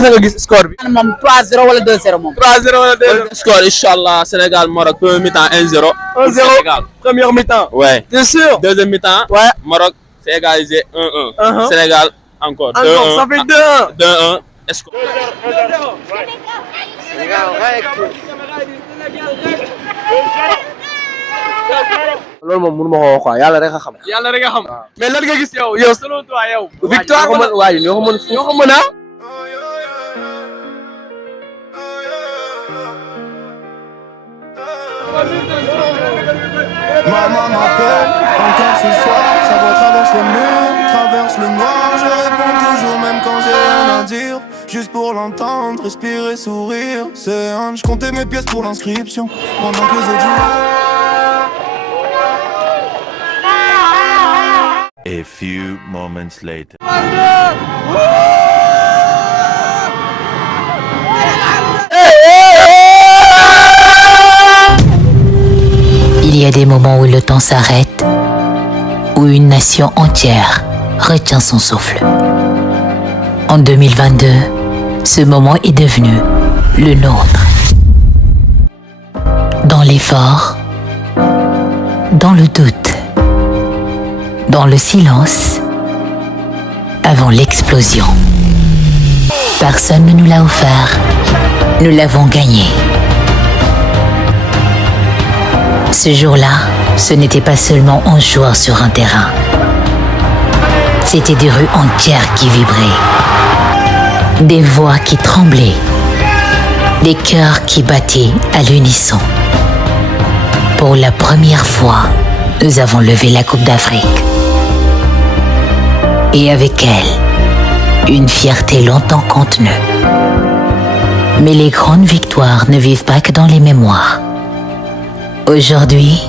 ñaata nga gis score bi. moom 3-0 wala 2-0 moom. 3-0 wala 2-0. Score Inch'Allah Sénégal Maroc premier mi-temps 1-0. 1-0 Sénégal. première mi-temps. Ouais. T'es sûr? Deuxième mi-temps. Ouais. Maroc c'est égalisé 1-1. Sénégal encore 2-1. Encore ça fait 2-1. 2-1. Score. loolu moom mënu ma ko wax quoi yàlla rek a xam. yàlla rek a xam. mais lan nga gis yow selon toi yow. victoire ko mën waaye ñoo ko mën ñoo ko mën a. Maman m'appelle encore ce soir, sa voix traverse les murs, traverse le noir. Je réponds toujours même quand j'ai rien à dire, juste pour l'entendre, respirer, sourire. C'est un, je comptais mes pièces pour l'inscription, pendant que les autres jouaient. A few moments later. Il y a des moments où le temps s'arrête, où une nation entière retient son souffle. En 2022, ce moment est devenu le nôtre. Dans l'effort, dans le doute, dans le silence, avant l'explosion. Personne ne nous l'a offert, nous l'avons gagné. Ce jour-là, ce n'était pas seulement 11 joueurs sur un terrain. C'était des rues entières qui vibraient, des voix qui tremblaient, des cœurs qui battaient à l'unisson. Pour la première fois, nous avons levé la Coupe d'Afrique. Et avec elle, une fierté longtemps contenue. Mais les grandes victoires ne vivent pas que dans les mémoires. Aujourd'hui,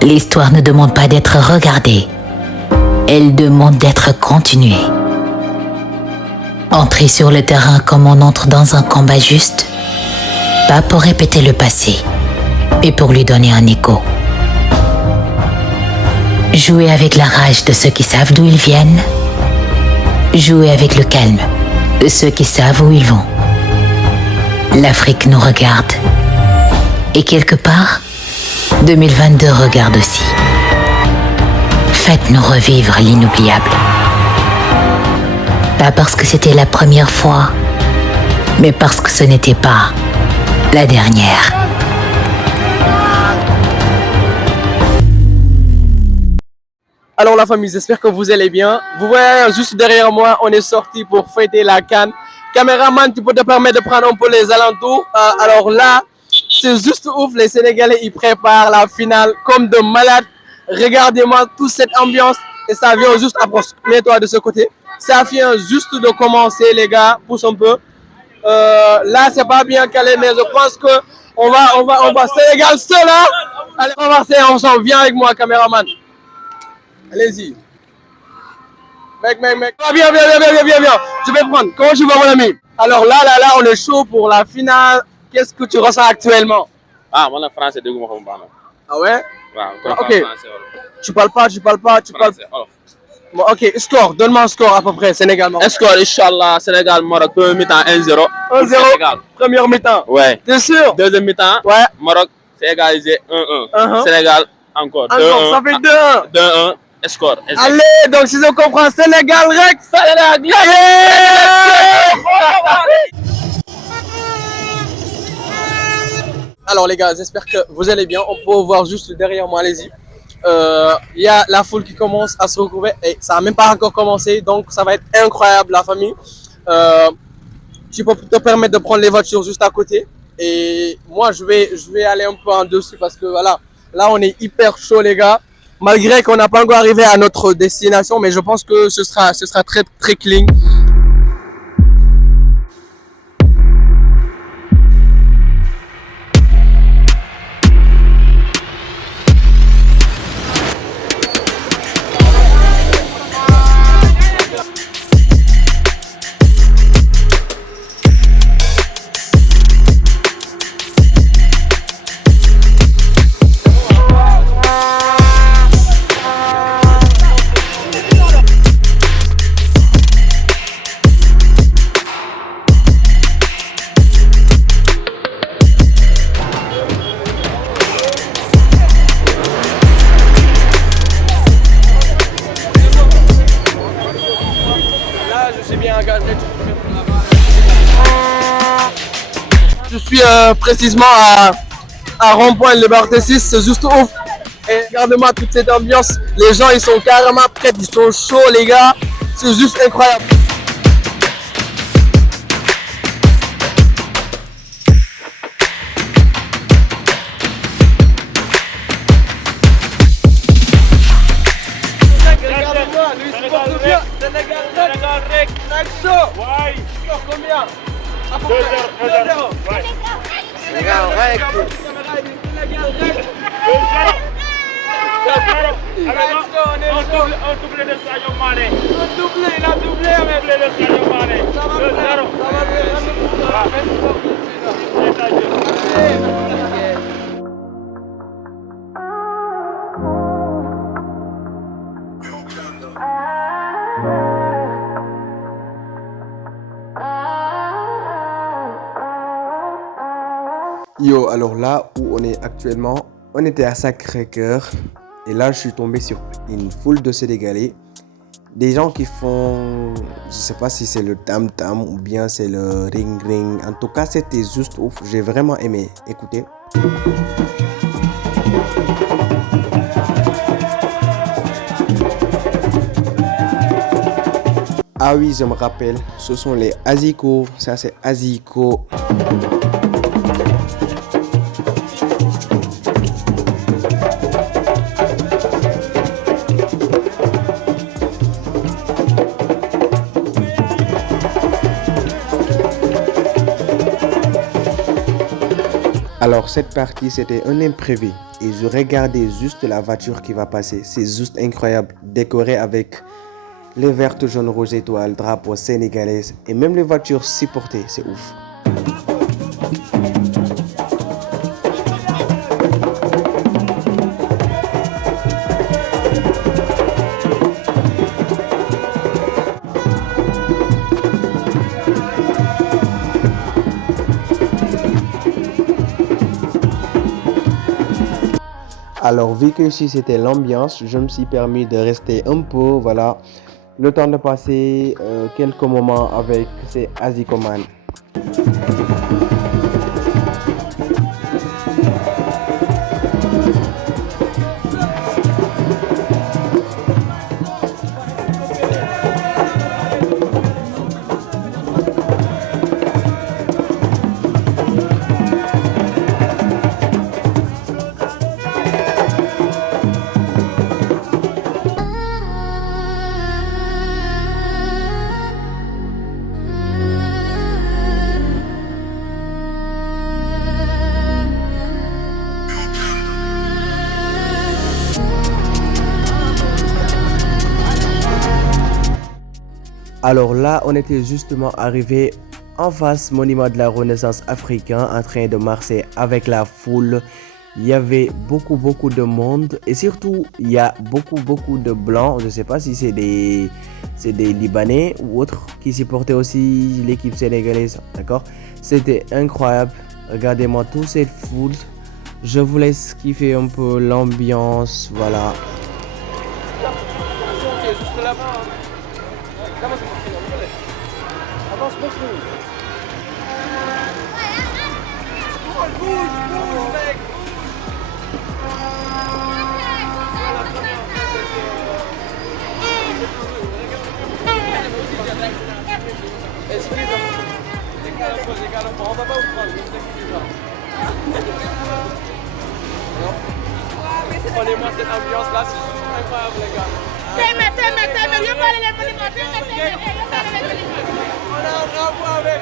l'histoire ne demande pas d'être regardée. Elle demande d'être continuée. Entrer sur le terrain comme on entre dans un combat juste, pas pour répéter le passé, mais pour lui donner un écho. Jouer avec la rage de ceux qui savent d'où ils viennent. Jouer avec le calme de ceux qui savent où ils vont. L'Afrique nous regarde. Et quelque part, 2022 regarde aussi. Faites-nous revivre l'inoubliable. Pas parce que c'était la première fois, mais parce que ce n'était pas la dernière. Alors la famille, j'espère que vous allez bien. Vous voyez juste derrière moi, on est sorti pour fêter la CAN. Caméraman, tu peux te permettre de prendre un peu les alentours. Alors là, c'est juste ouf, les Sénégalais, ils préparent la finale comme de malades. Regardez-moi toute cette ambiance et ça vient juste après. Mets-toi de ce côté. Ça vient juste de commencer, les gars. Pousse un peu. Là, c'est pas bien calé, mais je pense que on va Sénégal seul là. Allez, on va voir ensemble. Viens avec moi, caméraman. Allez-y. Mec. Viens. Je vais prendre. Comment tu vas, mon ami? Alors là, on est chaud pour la finale. Qu'est-ce que tu ressens actuellement? Ah, moi, le français, c'est pas. Ah ouais? Ok. Tu parles pas. Bon, ok, score. Donne-moi un score à peu près, Sénégal. Score, Inch'Allah, Sénégal, Maroc, premier mi-temps 1-0. 1-0. Première mi-temps. Ouais. T'es sûr? Deuxième mi-temps. Ouais. Maroc, c'est égalisé 1-1. Sénégal, encore 2-1. Encore, ça fait 2-1. 2-1. Score. Allez, donc si je comprends, Sénégal, Rex. Alors les gars, j'espère que vous allez bien. On peut voir juste derrière moi, allez-y. Il y a la foule qui commence à se regrouper et ça n'a même pas encore commencé, donc ça va être incroyable la famille. Tu peux te permettre de prendre les voitures juste à côté et moi je vais aller un peu en dessus parce que voilà, là on est hyper chaud les gars. Malgré qu'on n'a pas encore arrivé à notre destination, mais je pense que ce sera très très clean. suis précisément à Rond-Point Liberté 6, c'est juste ouf. Et regardez-moi toute cette ambiance, les gens ils sont carrément prêts, ils sont chauds les gars, c'est juste incroyable. Regardez-moi, lui il se porte bien, Sénégal Rec, Naxo, score combien? 2-0. Sénégal Rec. Un doublé de Sadio Mané. Un doublé, il a doublé avec Doublé de Sadio Mané. ça va faire, ça va faire. Yo, alors là où on est actuellement, on était à Sacré-Cœur et là je suis tombé sur une foule de Sénégalais, des gens qui font, je sais pas si c'est le tam-tam ou bien c'est le ring-ring, en tout cas c'était juste ouf, j'ai vraiment aimé, écoutez. Ah oui, je me rappelle, ce sont les Aziko, ça c'est Aziko. Alors cette partie c'était un imprévu et je regardais juste la voiture qui va passer, c'est juste incroyable, décoré avec les vertes, jaunes, rouges étoiles, drapeau sénégalais et même les voitures supportées, c'est ouf. Alors vu que ici c'était l'ambiance, je me suis permis de rester un peu, voilà, le temps de passer quelques moments avec ces Azikoman. Alors là, on était justement arrivé en face monument de la Renaissance africain en train de marcher avec la foule. Il y avait beaucoup de monde et surtout il y a beaucoup de blancs. Je ne sais pas si c'est des Libanais ou autres qui supportaient aussi l'équipe sénégalaise. D'accord? C'était incroyable. Regardez-moi toute cette foule. Je vous laisse kiffer un peu l'ambiance. Voilà. Prenez-moi cette ambiance là, c'est juste incroyable les gars. On a un drapeau avec.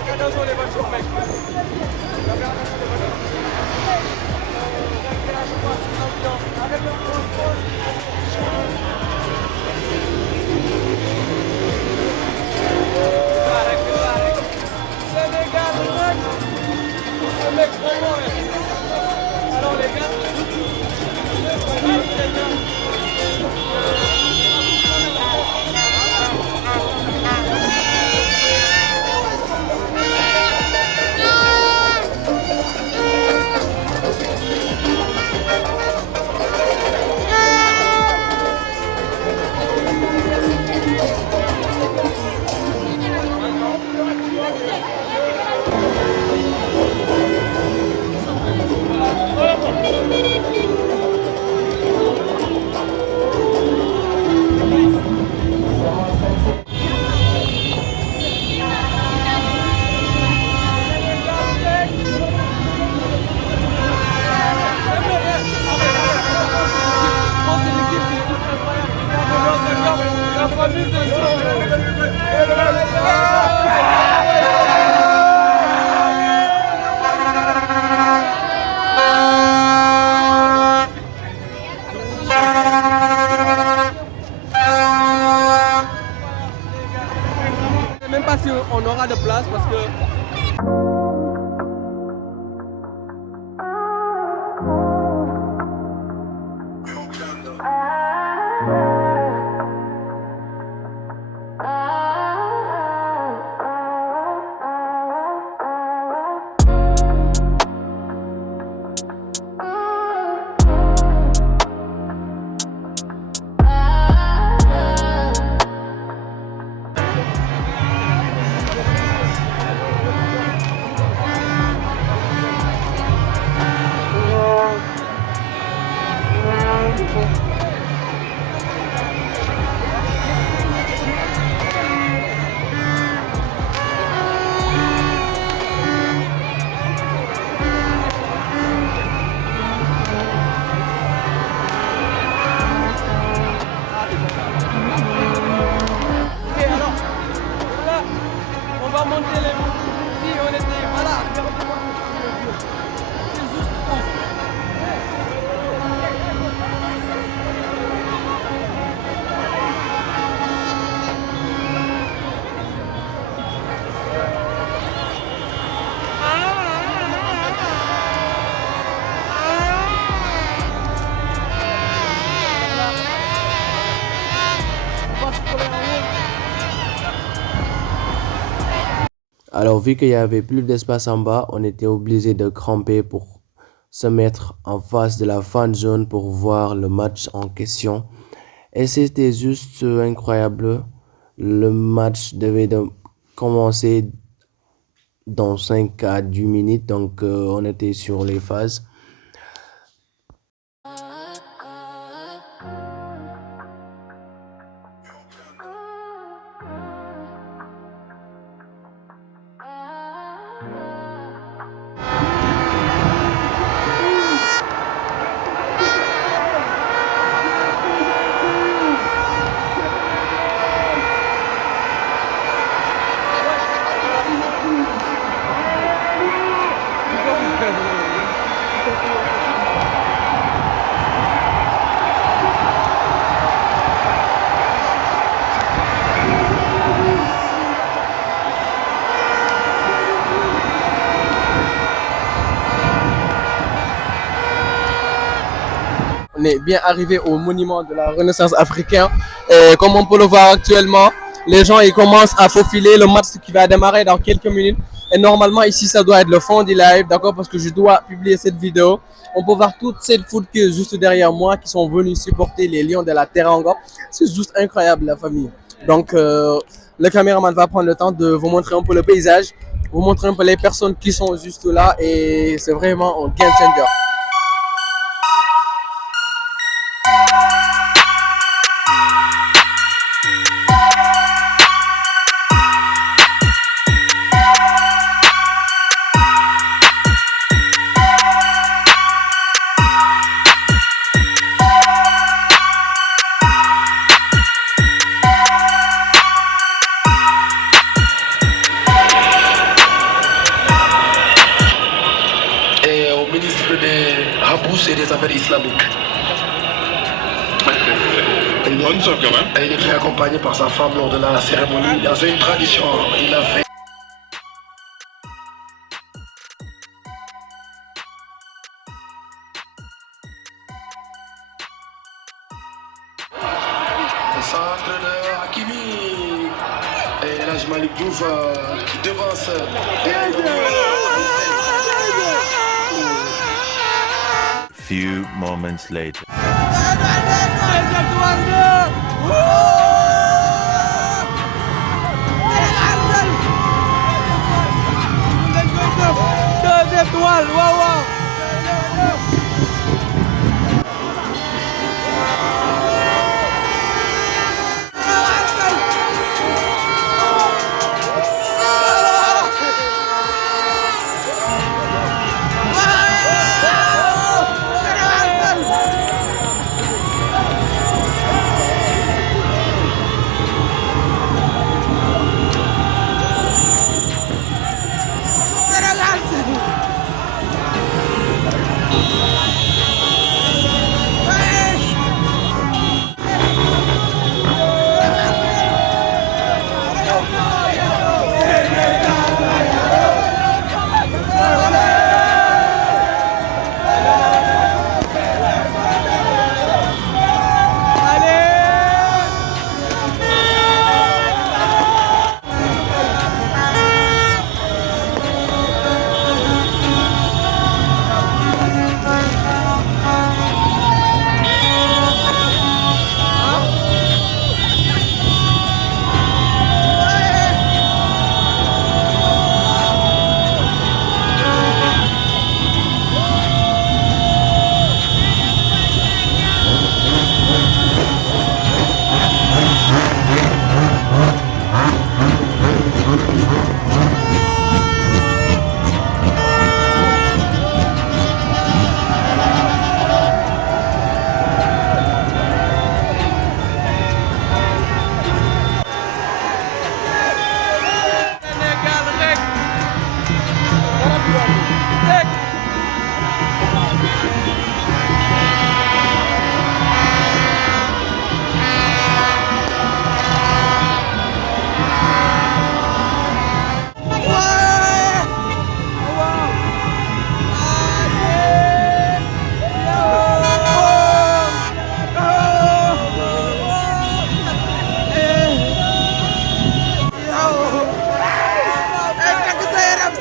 Regardez les voitures mec. Alors les gars, de place parce que... On va monter les montées. Si on était, voilà, c'est juste ouf. Alors, vu qu'il y avait plus d'espace en bas, on était obligé de cramper pour se mettre en face de la fan zone pour voir le match en question. Et c'était juste incroyable. Le match devait commencer dans 5 à 10 minutes, donc on était sur les phases. On est bien arrivé au monument de la Renaissance africaine. Et comme on peut le voir actuellement, les gens ils commencent à faufiler le match qui va démarrer dans quelques minutes. Et normalement ici ça doit être le fond du live, d'accord, parce que je dois publier cette vidéo. On peut voir toute cette foule qui est juste derrière moi, qui sont venus supporter les Lions de la Teranga. C'est juste incroyable la famille. Donc le caméraman va prendre le temps de vous montrer un peu le paysage, vous montrer un peu les personnes qui sont juste là et c'est vraiment un game changer. Et des affaires islamiques. Une bonne soeur quand même. Et il était accompagné par sa femme lors de la cérémonie. Dans une tradition, il a fait. Le centre de Hakimi. Et l'âge Malik Diouf qui devance. Few moments later.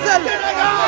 seul.